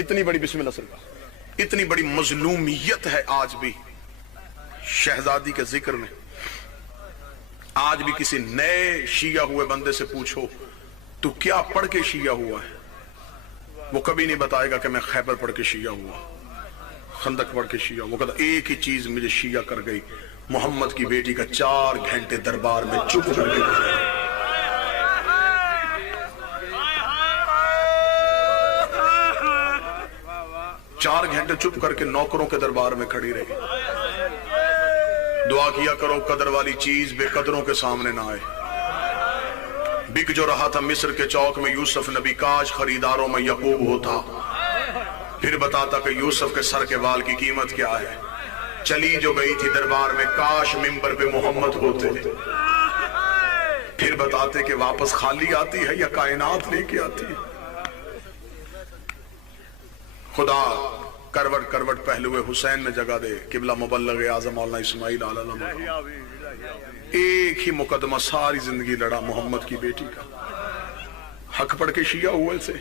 اتنی بڑی بسم اللہ سرکار، اتنی بڑی مظلومیت ہے آج بھی شہزادی کے ذکر میں. آج بھی کسی نئے شیعہ ہوئے بندے سے پوچھو تو کیا پڑھ کے شیعہ ہوا ہے، وہ کبھی نہیں بتائے گا کہ میں خیبر پڑھ کے شیعہ ہوا، خندق پڑھ کے شیعہ. وہ کہتا ایک ہی چیز مجھے شیعہ کر گئی، محمد کی بیٹی کا 4 گھنٹے دربار میں چپ کر کے 4 گھنٹے چپ کر کے نوکروں کے دربار میں کھڑی رہی. دعا کیا کرو قدر والی چیز بے قدروں کے سامنے نہ آئے. بک جو رہا تھا مصر کے چوک میں یوسف نبی، کاش خریداروں میں یعقوب ہوتا، پھر بتاتا کہ یوسف کے سر کے بال کی قیمت کیا ہے. چلی جو گئی تھی دربار میں، کاش ممبر پہ محمد ہوتے، پھر بتاتے کہ واپس خالی آتی ہے یا کائنات لے کے آتی ہے. خدا کروٹ کروٹ پہلوے حسین میں جگہ دے. قبلہ مبلغ اعظم مولانا اسماعیل علیہ ایک ہی مقدمہ ساری زندگی لڑا محمد کی بیٹی کا، حق پڑھ کے شیعہ ہوئے تھے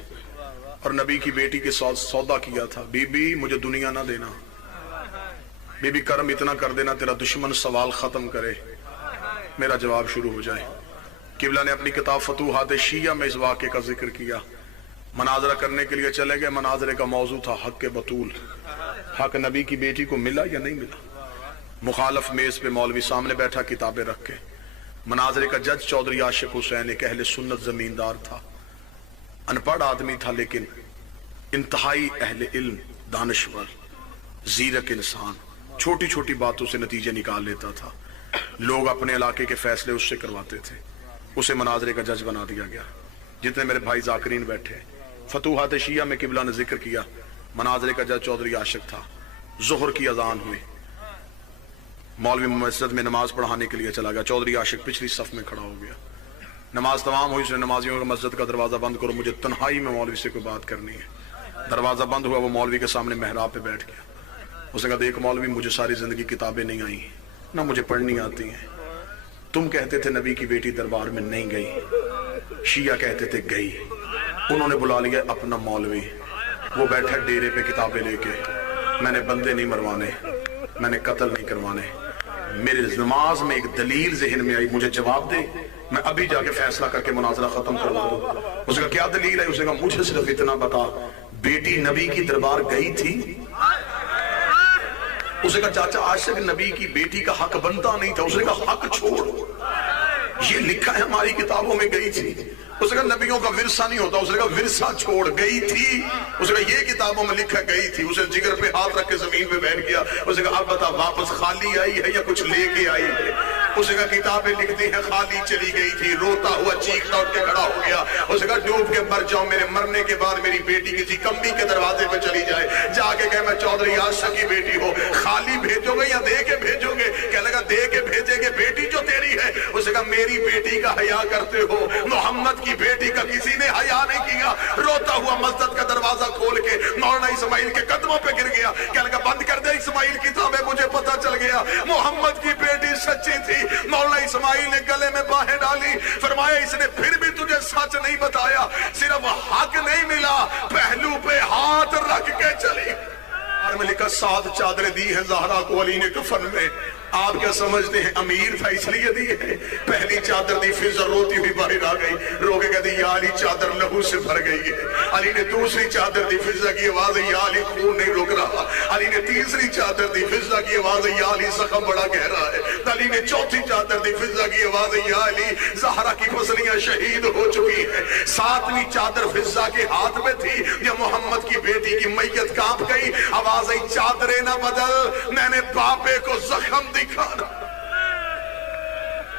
اور نبی کی بیٹی کے سودا کیا تھا. بی بی مجھے دنیا نہ دینا، بی بی کرم اتنا کر دینا تیرا دشمن سوال ختم کرے، میرا جواب شروع ہو جائے. قبلہ نے اپنی کتاب فتوحات شیعہ میں اس واقعے کا ذکر کیا. مناظرہ کرنے کے لیے چلے گئے، مناظرے کا موضوع تھا حق بطول. حق نبی کی بیٹی کو ملا یا نہیں ملا؟ مخالف میز پہ مولوی سامنے بیٹھا کتابیں رکھ کے. مناظرے کا جج چودھری عاشق حسین ایک اہل سنت زمیندار تھا، ان پڑھ آدمی تھا لیکن انتہائی اہل علم، دانشور، زیرک انسان. چھوٹی چھوٹی باتوں سے نتیجے نکال لیتا تھا. لوگ اپنے علاقے کے فیصلے اس سے کرواتے تھے. اسے مناظرے کا جج بنا دیا گیا. جتنے میرے بھائی ذاکرین بیٹھے، فتوحات شیعہ میں قبلہ نے ذکر کیا. مناظرے کا جج چودھری عاشق تھا. ظہر کی اذان ہوئی، مولوی مسجد میں نماز پڑھانے کے لیے چلا گیا. چودھری عاشق پچھلی صف میں کھڑا ہو گیا. نماز تمام ہوئی، اس نے نمازیوں کا مسجد کا دروازہ بند کرو، مجھے تنہائی میں مولوی سے کوئی بات کرنی ہے. دروازہ بند ہوا، وہ مولوی کے سامنے محراب پہ بیٹھ گیا. اس نے کہا دیکھ مولوی، مجھے ساری زندگی کتابیں نہیں آئی، نہ مجھے پڑھنی آتی ہیں. تم کہتے تھے نبی کی بیٹی دربار میں نہیں گئی، شیعہ کہتے تھے گئی. انہوں نے بلا لیا اپنا مولوی، وہ بیٹھا ڈیرے پہ کتابیں لے کے. میں نے بندے نہیں مروانے، میں نے قتل نہیں کروانے. میرے نماز میں ایک دلیل ذہن میں آئی، مجھے جواب دے، میں ابھی جا کے فیصلہ کر کے مناظرہ ختم کروا دوں. اس نے کہا کیا دلیل ہے؟ اس نے کہا مجھے صرف اتنا بتا، بیٹی نبی کی دربار گئی تھی؟ اس نے کہا چاچا آج تک نبی کی بیٹی کا حق بنتا نہیں تھا. اس نے کہا حق چھوڑ، یہ لکھا ہے ہماری کتابوں میں گئی تھی. اس نے کہا نبیوں کا ورثہ نہیں ہوتا. اس نے کہا ورثہ چھوڑ، گئی تھی. اس نے کہا یہ کتابوں میں لکھا گئی تھی. اسے جگر پہ ہاتھ رکھ کے زمین پہ بیٹھ گیا. اس نے کہا اب بتا واپس خالی آئی ہے یا کچھ لے کے آئی ہے؟ اس نے کہا کتابیں لکھتی ہیں خالی چلی گئی تھی. روتا ہوا چیختا اٹھ کے کھڑا ہو گیا. اس نے کہا ڈوب کے مر جاؤں، میرے مرنے کے بعد میری بیٹی کسی کمی کے دروازے پہ چلی جائے، جا کے کہ میں چودھری عاشق کی بیٹی ہو. خالی بھیجو گے یا دے کے بھیجو گے؟ کہنے لگا دے کے بھیجیں گے، بیٹی جو تیری ہے. اس نے کہا میری بیٹی کا حیا کرتے ہو، محمد کی بیٹی کا کسی نے حیا نہیں کیا. روتا ہوا مسجد کا دروازہ کھول کے مولانا اسماعیل کے قدموں پہ گر گیا. کہنے لگا بند کر دے اسماعیل کتابیں، مجھے پتا چل گیا محمد کی بیٹی سچی تھی. مولانا اسماعیل نے گلے میں باہیں ڈالی، فرمایا اس نے پھر بھی تجھے سچ نہیں بتایا، صرف حق نہیں ملا، پہلو پہ ہاتھ رکھ کے چلی. میں لکھا 7 چادریں دی ہیں زہرا کو علی نے کفن میں. آپ کیا سمجھتے ہیں امیر تھا اس لیے دی ہے؟ پہلی چادر دی فضا روتی ہوئی باہر آ گئی، رو کے کہتی یا علی چادر لہو سے بھر گئی ہے. علی نے دوسری چادر دی، فضا کی آواز ہے یا علی خون نہیں رک رہا. علی نے تیسری چادر دی، فضا کی آواز ہے یا علی زخم بڑا گہرا ہے. علی نے چوتھی چادر دی، فضا کی آواز ہے یا علی زہرا کی پسلیاں شہید ہو چکی ہیں. 7ویں چادر فضا کے ہاتھ میں تھی. یہ محمد کی بیٹی کی میت کانپ گئی. آواز ہے چادریں نہ بدل، میں نے باپے کو زخم دکھانا.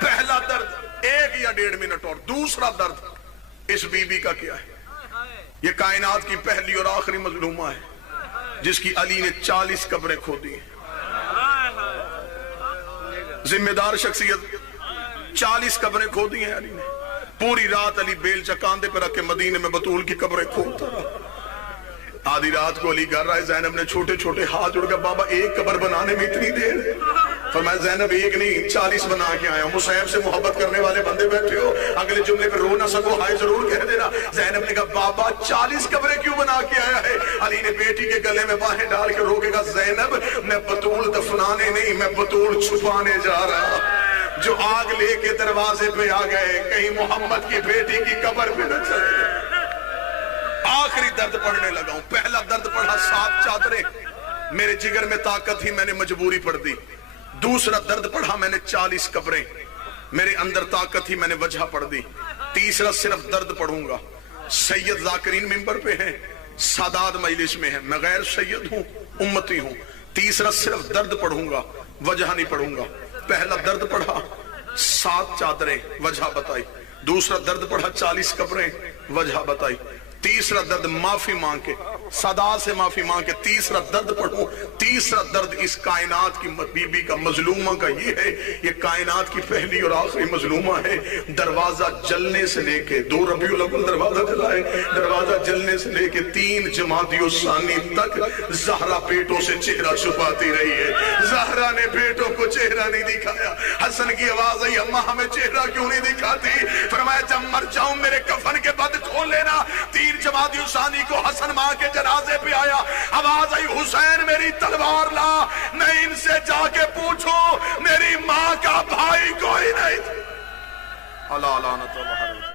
پہلا درد 1 یا 1.5 منٹ اور دوسرا درد اس بی بی کا کیا ہے؟ یہ کائنات کی پہلی اور آخری مظلومہ ہے جس کی علی نے 40 قبریں کھودی ہیں. ذمہ دار شخصیت، 40 قبریں کھودی ہیں علی نے. پوری رات علی بیلچہ کاندھے پر رکھ کے مدینے میں بطول کی قبریں کھودتا رہا. آدھی رات کو علی کر رہا ہے، زینب نے چھوٹے چھوٹے ہاتھ جوڑ کر بابا ایک قبر بنانے میں اتنی دیر؟ فرمایا زینب ایک نہیں 40 بنا کے آیا ہوں. مصعب سے محبت کرنے والے بندے بیٹھے ہو، اگلے جملے پہ رو نہ سکو ہائے ضرور کہہ دینا. زینب نے کہا بابا 40 قبریں کیوں بنا کے آیا ہے؟ علی نے بیٹی کے گلے میں باہیں ڈال کے روکے گا زینب میں بطول دفنانے نہیں میں بطول چھپانے جا رہا. جو آگ لے کے دروازے پہ آ گئے کہیں محمد کی بیٹی کی قبر پہ نہ چلے گئے. آخری درد پڑھنے لگا ہوں. پہلا درد پڑھا 7 چادریں میرے جگر میں طاقت ہی میں نے مجبوری پڑھ دی. دوسرا درد پڑھا میں نے 40 قبریں میرے اندر طاقت ہی میں نے وجہ پڑھ دی. تیسرا صرف درد پڑھوں گا. سید ذاکرین منبر پہ ہیں سادات مجلس میں ہیں میں غیر سید ہوں امتی ہوں. تیسرا صرف درد پڑھوں گا وجہ نہیں پڑھوں گا. پہلا درد پڑھا 7 چادریں وجہ بتائی. دوسرا درد پڑھا 40 قبریں وجہ بتائی. تیسرا درد معافی مانگ کے صدا سے معافی مانگ کے تیسرا درد پڑھوں. تیسرا درد اس کائنات کی بی بی کا مظلومہ کا یہ ہے یہ کائنات کی پہلی اور آخری مظلومہ ہے. دروازہ جلنے سے لے کے 2 ربیع الاول دروازہ جلائے دروازہ جلنے سے لے کے 3 جمادی الثانی تک زہرا بیٹوں سے چہرہ چھپاتی رہی ہے. زہرا نے بیٹوں کو چہرہ نہیں دکھایا. حسن کی آواز آئی اماں ہمیں چہرہ کیوں نہیں دکھاتی؟ فرمایا جب مر جاؤں میرے کفن کے بعد کھول لینا. 3 جمادی الثانی کو حسن ماں کے جنازے پہ آیا. آواز آئی حسین میری تلوار لا. میں ان سے جا کے پوچھوں میری ماں کا بھائی کوئی نہیں. اللہ لعنت اللہ.